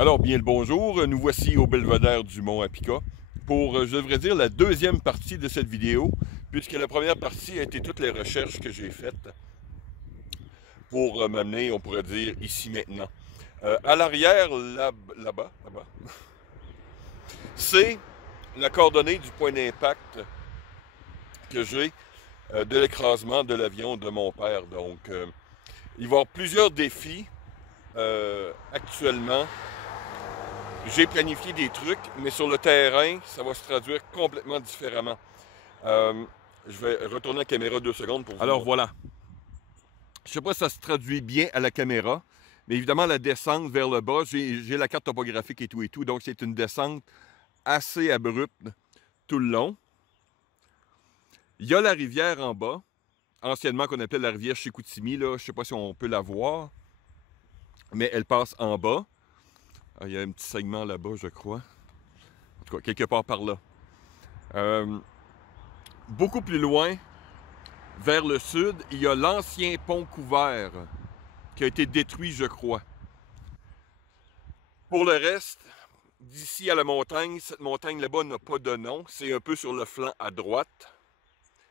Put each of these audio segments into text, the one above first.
Alors, bien le bonjour, nous voici au belvédère du Mont Apica pour, je devrais dire, la deuxième partie de cette vidéo, puisque la première partie a été toutes les recherches que j'ai faites pour m'amener, on pourrait dire, ici maintenant. À l'arrière, là-bas, c'est la coordonnée du point d'impact que j'ai de l'écrasement de l'avion de mon père. Donc, il va y avoir plusieurs défis actuellement. J'ai planifié des trucs, mais sur le terrain, ça va se traduire complètement différemment. Je vais retourner la caméra 2 secondes pour vous Alors montrer. Voilà. Je ne sais pas si ça se traduit bien à la caméra, mais évidemment, la descente vers le bas, j'ai la carte topographique et tout, donc c'est une descente assez abrupte tout le long. Il y a la rivière en bas, anciennement qu'on appelait la rivière Chicoutimi, là, je ne sais pas si on peut la voir, mais elle passe en bas. Il y a un petit segment là-bas, je crois. En tout cas, quelque part par là. Beaucoup plus loin, vers le sud, il y a l'ancien pont couvert qui a été détruit, je crois. Pour le reste, d'ici à la montagne, cette montagne là-bas n'a pas de nom. C'est un peu sur le flanc à droite,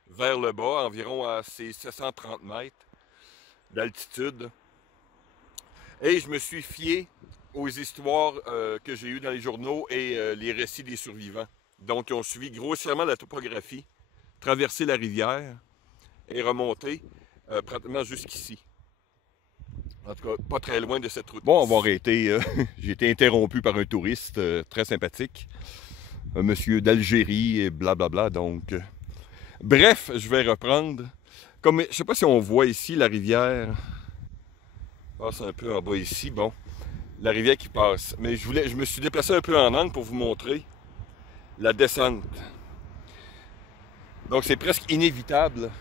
vers le bas, environ à ces 730 mètres d'altitude. Et je me suis fié aux histoires que j'ai eues dans les journaux et les récits des survivants. Donc, ils ont suivi grossièrement la topographie, traversé la rivière et remonté pratiquement jusqu'ici. En tout cas, pas très loin de cette route. Bon, on va arrêter. J'ai été interrompu par un touriste très sympathique, un monsieur d'Algérie et blablabla. Donc, bref, je vais reprendre. Comme, je sais pas si on voit ici la rivière. Passe un peu en bas ici. Bon, la rivière qui passe. Mais je me suis déplacé un peu en angle pour vous montrer la descente. Donc, c'est presque inévitable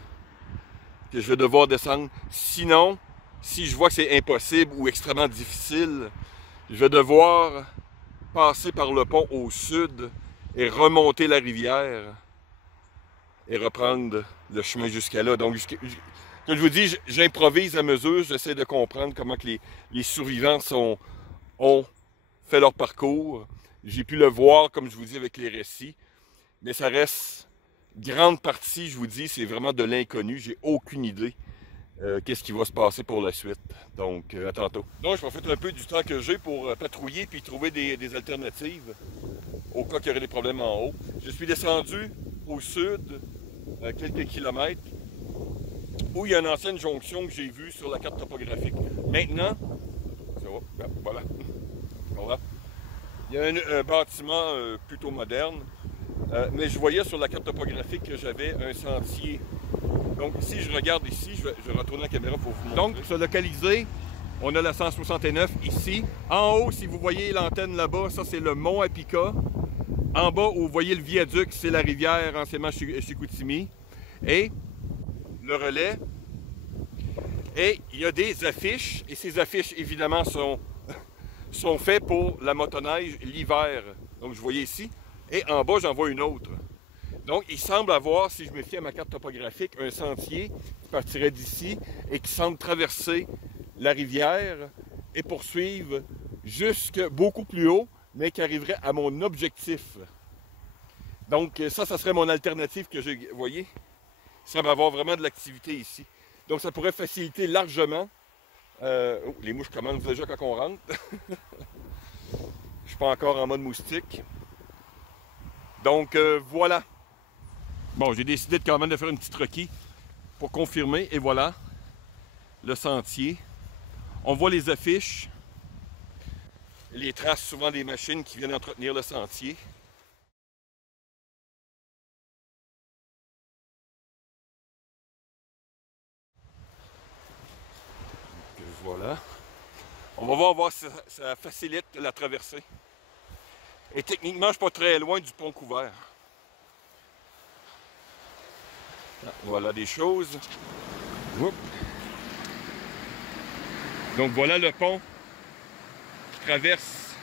que je vais devoir descendre. Sinon, si je vois que c'est impossible ou extrêmement difficile, je vais devoir passer par le pont au sud et remonter la rivière et reprendre le chemin jusqu'à là. Donc, comme je vous dis, j'improvise à mesure, j'essaie de comprendre comment que les survivants ont fait leur parcours. J'ai pu le voir, comme je vous dis, avec les récits, mais ça reste grande partie, je vous dis, c'est vraiment de l'inconnu. J'ai aucune idée qu'est-ce qui va se passer pour la suite. Donc, à tantôt. Donc, je profite un peu du temps que j'ai pour patrouiller puis trouver des alternatives au cas qu'il y aurait des problèmes en haut. Je suis descendu au sud, quelques kilomètres, où il y a une ancienne jonction que j'ai vue sur la carte topographique. Maintenant, ça va, voilà. Voilà. Il y a un bâtiment plutôt moderne, mais je voyais sur la carte topographique que j'avais un sentier. Donc, si je regarde ici, je vais retourner la caméra pour vous montrer. Donc, pour se localiser, on a la 169 ici. En haut, si vous voyez l'antenne là-bas, ça c'est le Mont Apica. En bas, où vous voyez le viaduc, c'est la rivière anciennement Chicoutimi. Et le relais. Et il y a des affiches, et ces affiches, évidemment, sont faites pour la motoneige l'hiver. Donc, je voyais ici. Et en bas, j'en vois une autre. Donc, il semble avoir, si je me fie à ma carte topographique, un sentier qui partirait d'ici et qui semble traverser la rivière et poursuivre jusque beaucoup plus haut, mais qui arriverait à mon objectif. Donc, ça serait mon alternative que j'ai, vous voyez? Ça va avoir vraiment de l'activité ici. Donc, ça pourrait faciliter largement. Oh, les mouches commencent déjà quand on rentre. Je ne suis pas encore en mode moustique. Donc, voilà. Bon, j'ai décidé quand même de faire une petite requis pour confirmer. Et voilà, le sentier. On voit les affiches, les traces souvent des machines qui viennent entretenir le sentier. Donc, voilà. On va voir si ça facilite la traversée. Et techniquement, je ne suis pas très loin du pont couvert. Voilà des choses. Oups. Donc voilà le pont qui traverse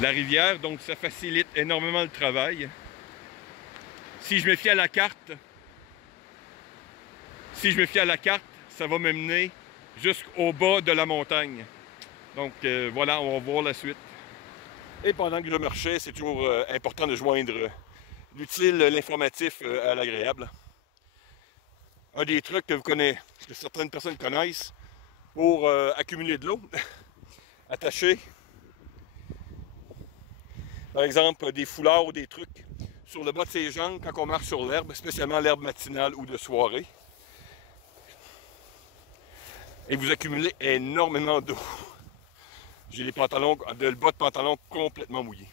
la rivière, donc ça facilite énormément le travail. Si je me fie à la carte, ça va me mener jusqu'au bas de la montagne. Donc voilà, on va voir la suite. Et pendant que je marchais, c'est toujours important de joindre l'utile, l'informatif à l'agréable. Un des trucs que certaines personnes connaissent pour accumuler de l'eau, attacher par exemple des foulards ou des trucs sur le bas de ses jambes quand on marche sur l'herbe, spécialement l'herbe matinale ou de soirée. Et vous accumulez énormément d'eau. J'ai le bas de pantalon complètement mouillé.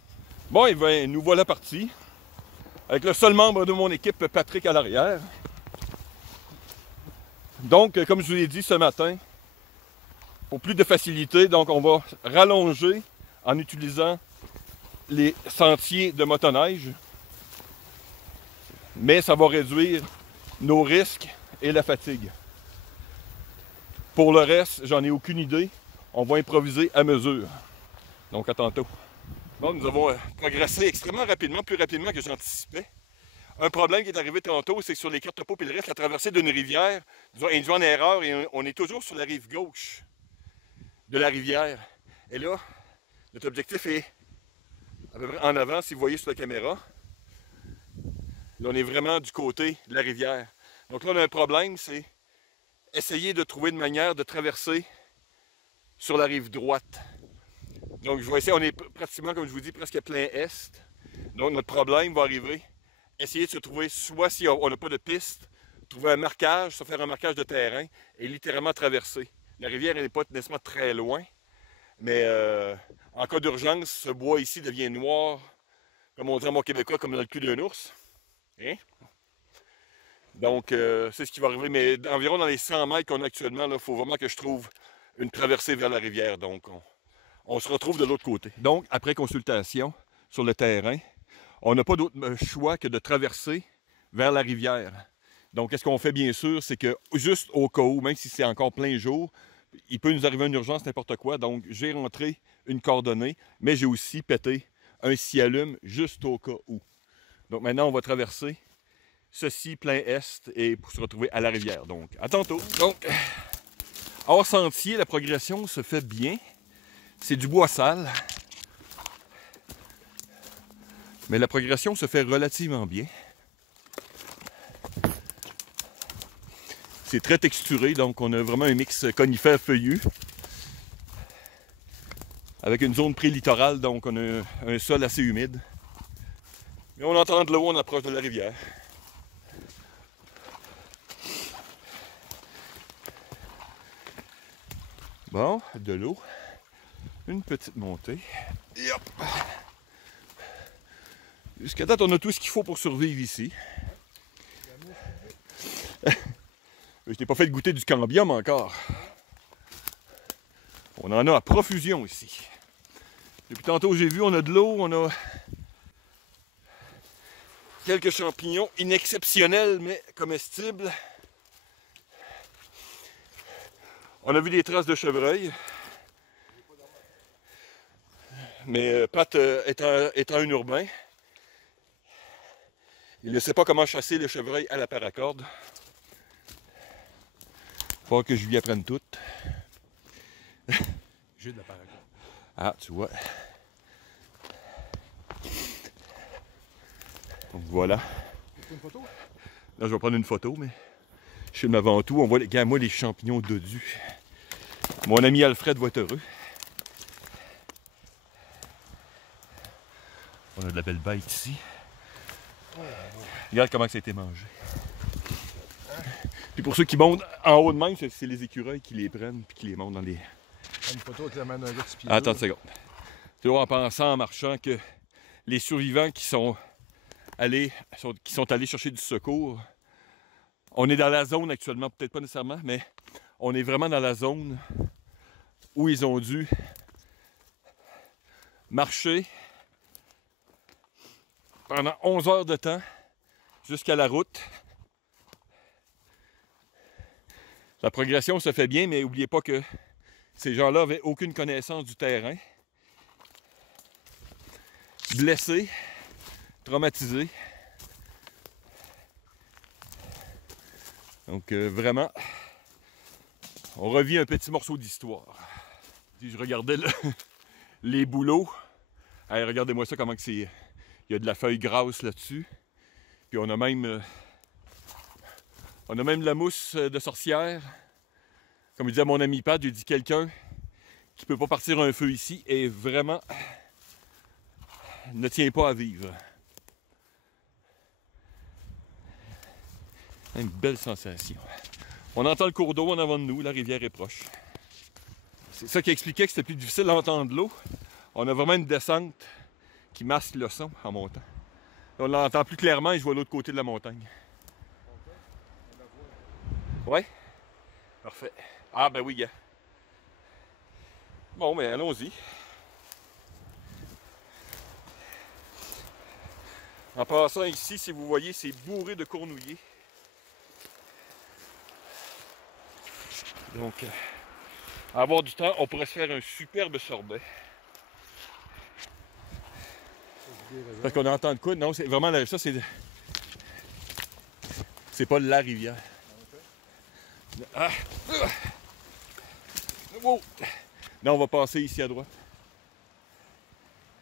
Bon, et bien, nous voilà partis. Avec le seul membre de mon équipe, Patrick, à l'arrière. Donc, comme je vous l'ai dit ce matin, pour plus de facilité, donc on va rallonger en utilisant les sentiers de motoneige. Mais ça va réduire nos risques et la fatigue. Pour le reste, j'en ai aucune idée. On va improviser à mesure. Donc, à tantôt. Bon, nous avons progressé extrêmement rapidement, plus rapidement que j'anticipais. Un problème qui est arrivé tantôt, c'est que sur les cartes topo et le reste, la traversée d'une rivière nous a induit en erreur et on est toujours sur la rive gauche de la rivière. Et là, notre objectif est à peu près en avant, si vous voyez sur la caméra. Là, on est vraiment du côté de la rivière. Donc là, on a un problème, c'est essayer de trouver une manière de traverser sur la rive droite. Donc, je vais essayer, on est pratiquement, comme je vous dis, presque plein est. Donc, notre problème va arriver, essayer de se trouver, soit si on n'a pas de piste, trouver un marquage, se faire un marquage de terrain et littéralement traverser. La rivière, elle n'est pas nécessairement très loin, mais en cas d'urgence, ce bois ici devient noir, comme on dit en mon québécois, comme dans le cul d'un ours. Hein? Donc, c'est ce qui va arriver. Mais environ dans les 100 mètres qu'on a actuellement, il faut vraiment que je trouve une traversée vers la rivière. Donc, on se retrouve de l'autre côté. Donc, après consultation sur le terrain, on n'a pas d'autre choix que de traverser vers la rivière. Donc, qu'est-ce qu'on fait, bien sûr, c'est que juste au cas où, même si c'est encore plein jour, il peut nous arriver une urgence, n'importe quoi. Donc, j'ai rentré une coordonnée, mais j'ai aussi pété un ciel-allume juste au cas où. Donc, maintenant, on va traverser ceci plein est et pour se retrouver à la rivière. Donc, à tantôt. Donc, hors sentier, la progression se fait bien. C'est du bois sale. Mais la progression se fait relativement bien. C'est très texturé, donc on a vraiment un mix conifère feuillu. Avec une zone pré-littorale, donc on a un sol assez humide. Mais on entend de l'eau, on approche de la rivière. Bon, de l'eau. Une petite montée. Et hop! Jusqu'à date, on a tout ce qu'il faut pour survivre ici. Je t'ai pas fait goûter du cambium encore. On en a à profusion ici. Depuis tantôt, j'ai vu, on a de l'eau, on a quelques champignons inexceptionnels, mais comestibles. On a vu des traces de chevreuil. Mais Pat, étant un urbain, il ne sait pas comment chasser le chevreuil à la paracorde. Faut que je lui apprenne tout. J'ai de la paracorde. Ah, tu vois. Donc voilà. Une photo? Là, je vais prendre une photo, mais je filme avant tout. On voit, regarde-moi les champignons dodus. Mon ami Alfred va être heureux. On a de la belle bête ici. Regarde comment ça a été mangé. Puis pour ceux qui montent en haut de même, c'est les écureuils qui les prennent et qui les montent dans les... Une photo avec la main d'un gars de pied. Attends une seconde. Toujours en pensant, en marchant, que les survivants qui sont allés chercher du secours, on est dans la zone actuellement, peut-être pas nécessairement, mais on est vraiment dans la zone où ils ont dû marcher pendant 11 heures de temps jusqu'à la route. La progression se fait bien, mais n'oubliez pas que ces gens-là n'avaient aucune connaissance du terrain. Blessés, traumatisés. Donc vraiment, on revit un petit morceau d'histoire. Puis je regardais les bouleaux. Hey, regardez-moi ça, comment que c'est. Il y a de la feuille grasse là-dessus. Puis on a même de la mousse de sorcière. Comme je disais à mon ami Pat, j'ai dit quelqu'un qui peut pas partir un feu ici et vraiment ne tient pas à vivre. Une belle sensation. On entend le cours d'eau en avant de nous, la rivière est proche. C'est ça qui expliquait que c'était plus difficile d'entendre l'eau. On a vraiment une descente qui masque le son en montant. Là, on l'entend plus clairement et je vois l'autre côté de la montagne. Ouais? Parfait. Ah ben oui, gars. Bon, ben allons-y. En passant ici, si vous voyez, c'est bourré de cornouillers. Donc, à avoir du temps, on pourrait se faire un superbe sorbet. Parce qu'on entend de quoi? Non, c'est vraiment ça, c'est pas la rivière. Ah. Wow. Non, on va passer ici à droite.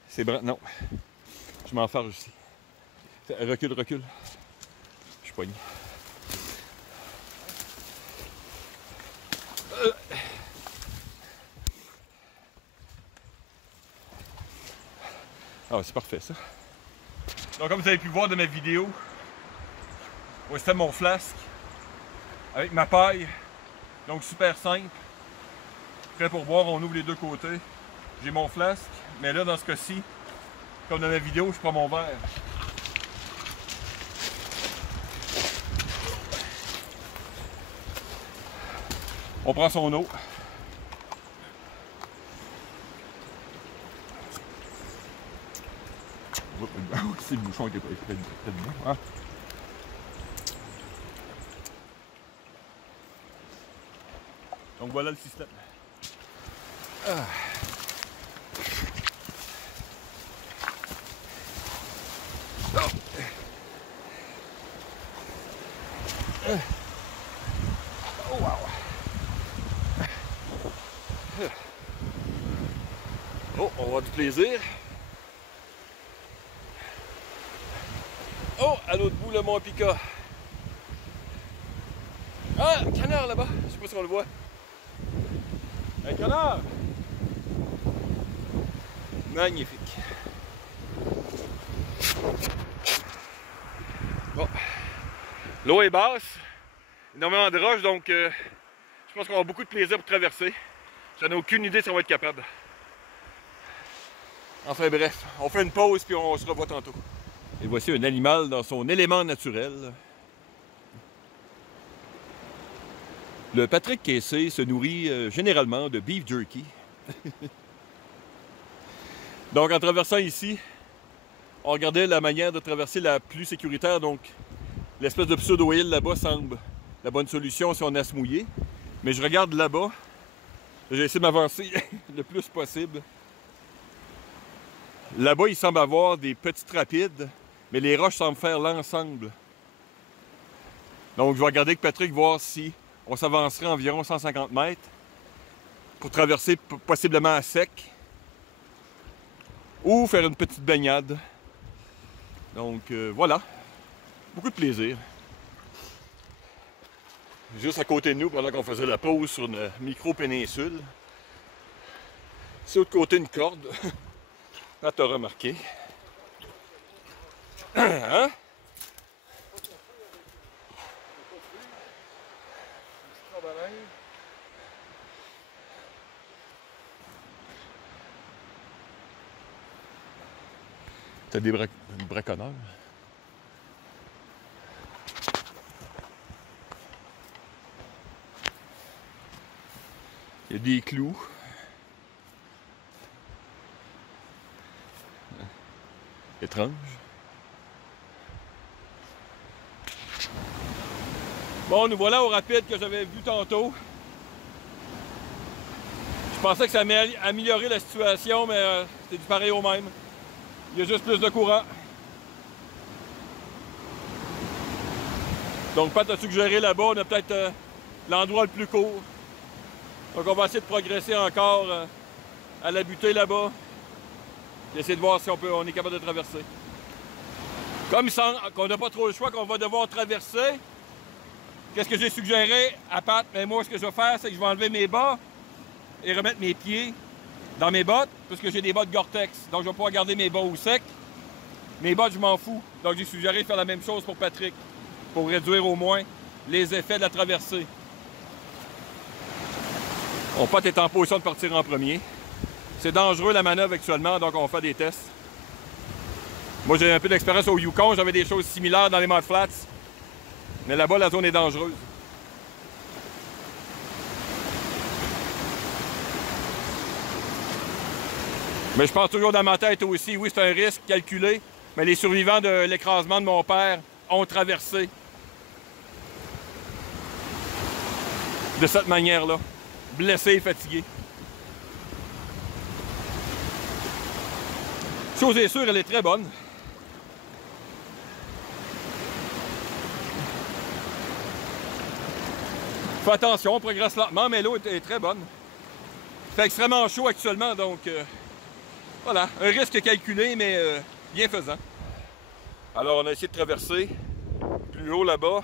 C'est non. Je m'enfarge ici. Recule, recule. Je suis poigné. Ah, c'est parfait ça. Donc comme vous avez pu voir de ma vidéo, c'était mon flasque avec ma paille. Donc super simple. Prêt pour boire, on ouvre les deux côtés. J'ai mon flasque, mais là dans ce cas-ci, comme dans ma vidéo, je prends mon verre. On prend son eau. C'est le bouchon qui est près de moi. Hein? Donc voilà le système. Ah. Oh. Oh wow. Oh, on va avoir du plaisir. Oh, à l'autre bout, le Mont Pica. Ah, un canard là-bas. Je sais pas si on le voit. Un canard. Magnifique. Bon. L'eau est basse. Énormément de roches, donc je pense qu'on va avoir beaucoup de plaisir pour traverser. J'en ai aucune idée si on va être capable. Enfin bref, on fait une pause puis on se revoit tantôt. Et voici un animal dans son élément naturel. Le Patrick Caissé se nourrit généralement de beef jerky. Donc en traversant ici, on regardait la manière de traverser la plus sécuritaire. Donc l'espèce de pseudo-île là-bas semble la bonne solution si on est à se mouiller. Mais je regarde là-bas. J'ai essayé de m'avancer le plus possible. Là-bas, il semble avoir des petites rapides, mais les roches semblent faire l'ensemble. Donc je vais regarder avec Patrick voir si on s'avancerait environ 150 mètres pour traverser possiblement à sec ou faire une petite baignade. Donc voilà, beaucoup de plaisir. Juste à côté de nous, pendant qu'on faisait la pause sur une micro-péninsule, c'est l'autre côté une corde. Là, t'as remarqué. Hein? T'as des braconneurs. Il y a des clous. Étrange. Bon, nous voilà au rapide que j'avais vu tantôt. Je pensais que ça allait améliorer la situation, mais c'est du pareil au même. Il y a juste plus de courant. Donc, Pat a suggéré là-bas, on a peut-être l'endroit le plus court. Donc, on va essayer de progresser encore à la butée là-bas. Essayer de voir si on est capable de traverser. Comme il semble qu'on n'a pas trop le choix, qu'on va devoir traverser, qu'est-ce que j'ai suggéré à Pat? Mais moi, ce que je vais faire, c'est que je vais enlever mes bas et remettre mes pieds dans mes bottes, puisque j'ai des bottes Gore-Tex. Donc, je vais pouvoir garder mes bas au sec. Mes bottes, je m'en fous. Donc, j'ai suggéré de faire la même chose pour Patrick, pour réduire au moins les effets de la traversée. Mon pote est en position de partir en premier. C'est dangereux la manœuvre actuellement, donc on fait des tests. Moi, j'ai un peu d'expérience au Yukon, j'avais des choses similaires dans les Mud Flats. Mais là-bas, la zone est dangereuse. Mais je pense toujours dans ma tête aussi, oui, c'est un risque calculé, mais les survivants de l'écrasement de mon père ont traversé de cette manière-là, blessés et fatigués. Chose est sûre, elle est très bonne. Fais attention, on progresse lentement, mais l'eau est très bonne. Il fait extrêmement chaud actuellement, donc voilà, un risque calculé, mais bien faisant. Alors, on a essayé de traverser plus haut là-bas.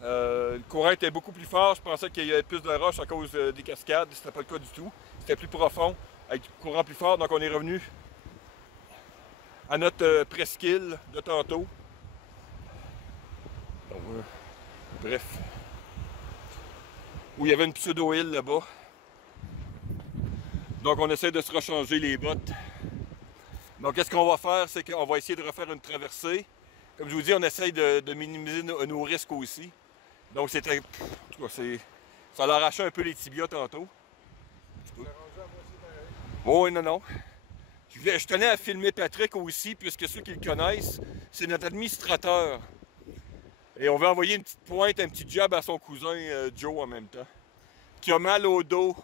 Le courant était beaucoup plus fort. Je pensais qu'il y avait plus de roches à cause des cascades. C'était pas le cas du tout. C'était plus profond, avec du courant plus fort. Donc, on est revenu à notre presqu'île de tantôt. Donc, bref. Où il y avait une pseudo-île là-bas. Donc, on essaie de se rechanger les bottes. Donc, qu'est-ce qu'on va faire? C'est qu'on va essayer de refaire une traversée. Comme je vous dis, on essaye de minimiser nos risques aussi. Donc, c'était... En tout cas, ça l'a arraché un peu les tibias tantôt. Oh, oui, non. Je tenais à filmer Patrick aussi, puisque ceux qui le connaissent, c'est notre administrateur. Et on veut envoyer une petite pointe, un petit job à son cousin Joe en même temps. Qui a mal au dos,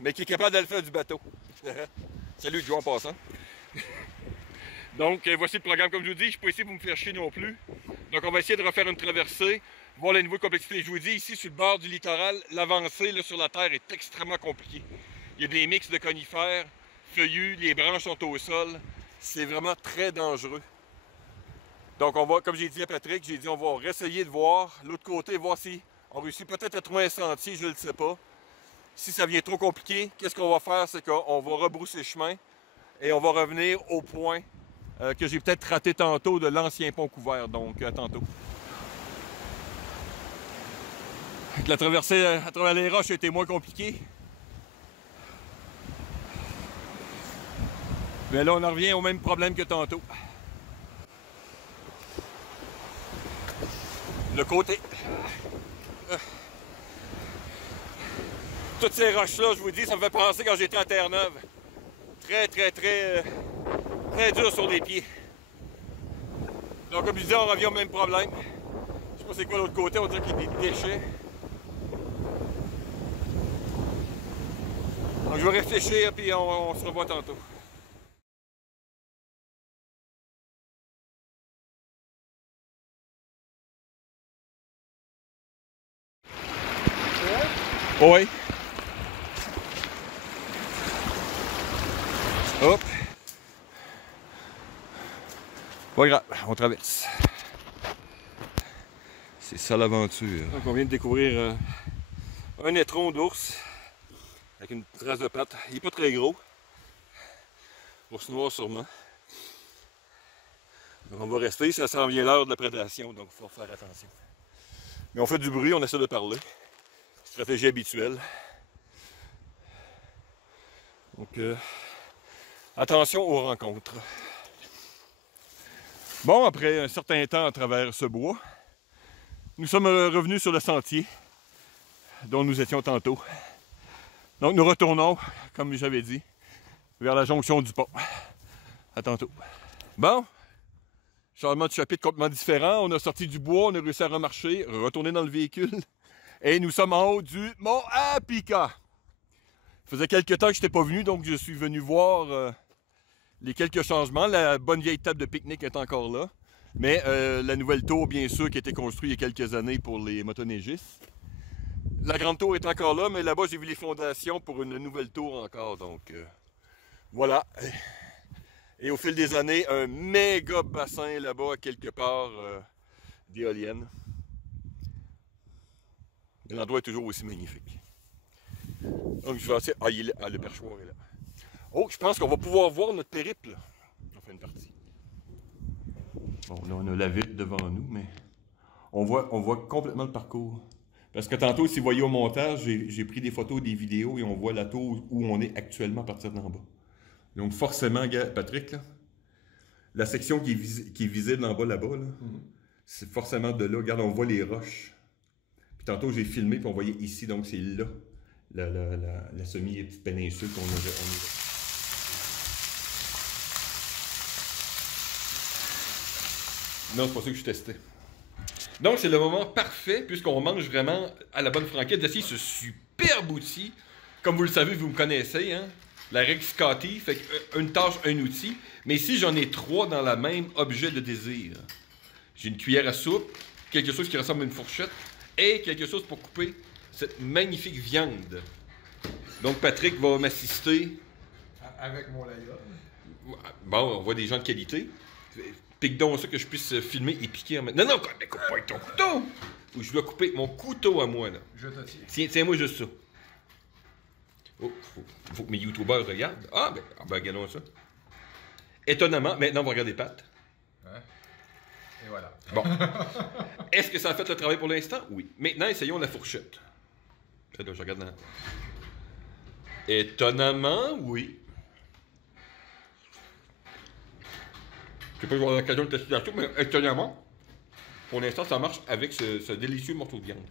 mais qui est capable d'aller faire du bateau. Salut Joe en passant. Donc voici le programme. Comme je vous dis, je ne suis pas ici pour me faire chier non plus. Donc on va essayer de refaire une traversée, voir le niveau de complexité. Je vous dis, ici sur le bord du littoral, l'avancée sur la terre est extrêmement compliquée. Il y a des mix de conifères, feuillus, les branches sont au sol. C'est vraiment très dangereux. Donc on va, comme j'ai dit à Patrick, on va réessayer de voir l'autre côté, voir si on réussit peut-être à trouver un sentier, je ne le sais pas. Si ça devient trop compliqué, qu'est-ce qu'on va faire? C'est qu'on va rebrousser chemin et on va revenir au point que j'ai peut-être raté tantôt de l'ancien pont couvert, donc tantôt. La traversée à travers les roches a été moins compliquée. Mais là, on en revient au même problème que tantôt. Le côté. Toutes ces roches-là, je vous dis, ça me fait penser quand j'étais à Terre-Neuve. Très dur sur les pieds. Donc, comme je disais, on revient au même problème. Je sais pas c'est quoi l'autre côté, on dirait qu'il y a des déchets. Donc, je vais réfléchir, puis on se revoit tantôt. Oui. Hop. Pas grave, on traverse. C'est ça l'aventure. Donc on vient de découvrir un étron d'ours avec une trace de patte. Il n'est pas très gros. Ours noir sûrement. Donc on va rester, ça s'en vient l'heure de la prédation, donc il faut faire attention. Mais on fait du bruit, on essaie de parler. Stratégie habituelle. Donc, attention aux rencontres. Bon, après un certain temps à travers ce bois, nous sommes revenus sur le sentier dont nous étions tantôt. Donc, nous retournons, comme j'avais dit, vers la jonction du pont. À tantôt. Bon, changement de chapitre complètement différent. On a sorti du bois, on a réussi à remarcher, retourner dans le véhicule. Et nous sommes en haut du mont Apika. Ça faisait quelques temps que je n'étais pas venu, donc je suis venu voir les quelques changements. La bonne vieille table de pique-nique est encore là. Mais la nouvelle tour, bien sûr, qui a été construite il y a quelques années pour les motoneigistes. La grande tour est encore là, mais là-bas, j'ai vu les fondations pour une nouvelle tour encore. Donc, voilà. Et au fil des années, un méga bassin là-bas, quelque part, d'éoliennes. L'endroit est toujours aussi magnifique. Donc, je vais essayer. Ah, il est là. Ah, le perchoir est là. Oh, je pense qu'on va pouvoir voir notre périple. On fait une partie. Bon, là, on a la ville devant nous, mais on voit complètement le parcours. Parce que tantôt, si vous voyez au montage, j'ai pris des photos, des vidéos, et on voit la tour où on est actuellement à partir d'en bas. Donc, forcément, Patrick, là, la section qui est visible en bas là-bas, là, c'est forcément de là. Regarde, on voit les roches. Puis tantôt, j'ai filmé, puis on voyait ici, donc c'est là, la semi-petite péninsule qu'on a. Non, c'est pas ça que je testais. Donc, c'est le moment parfait, puisqu'on mange vraiment à la bonne franquette. D'essayer ce superbe outil. Comme vous le savez, vous me connaissez, hein? La règle Scotty, fait une tâche, un outil. Mais ici, j'en ai 3 dans la même objet de désir. J'ai une cuillère à soupe, quelque chose qui ressemble à une fourchette, et quelque chose pour couper cette magnifique viande. Donc, Patrick va m'assister. Avec mon layup. Bon, on voit des gens de qualité. Pique donc ça que je puisse filmer et piquer en même temps. Non, non, mais coupe pas avec ton couteau! Ou je dois couper mon couteau à moi, là. Je te tiens. Tiens-moi juste ça. Oh, faut que mes youtubeurs regardent. Ah, ben regardons ça. Étonnamment, maintenant, on va regarder les pattes. Hein? Et voilà. Bon. Est-ce que ça a fait le travail pour l'instant? Oui. Maintenant, essayons la fourchette. Là, je regarde dans... Étonnamment, oui. Je sais pas si j'aurai l'occasion de tester la soupe, mais étonnamment, pour l'instant, ça marche avec ce délicieux morceau de viande.